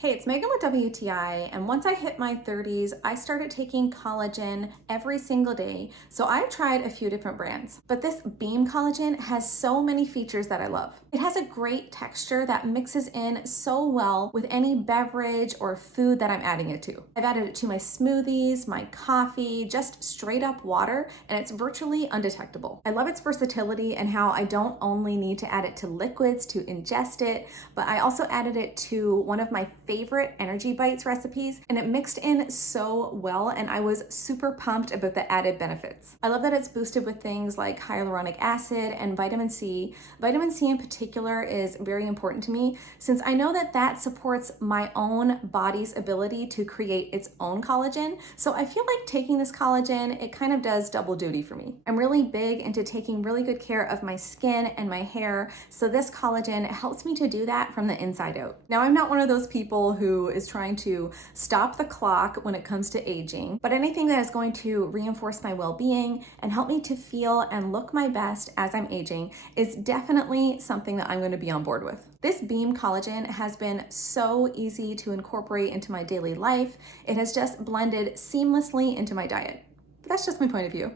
Hey, it's Megan with WTI, and once I hit my 30s, I started taking collagen every single day. So I've tried a few different brands, but this Beam Collagen has so many features that I love. It has a great texture that mixes in so well with any beverage or food that I'm adding it to. I've added it to my smoothies, my coffee, just straight up water, and it's virtually undetectable. I love its versatility and how I don't only need to add it to liquids to ingest it, but I also added it to one of my favorite Energy Bites recipes, and it mixed in so well, and I was super pumped about the added benefits. I love that it's boosted with things like hyaluronic acid and vitamin C. Vitamin C in particular is very important to me since I know that that supports my own body's ability to create its own collagen. So I feel like taking this collagen, it kind of does double duty for me. I'm really big into taking really good care of my skin and my hair, so this collagen helps me to do that from the inside out. Now, I'm not one of those people who is trying to stop the clock when it comes to aging, but anything that is going to reinforce my well-being and help me to feel and look my best as I'm aging is definitely something that I'm going to be on board with. This Beam Collagen has been so easy to incorporate into my daily life. It has just blended seamlessly into my diet. But that's just my point of view.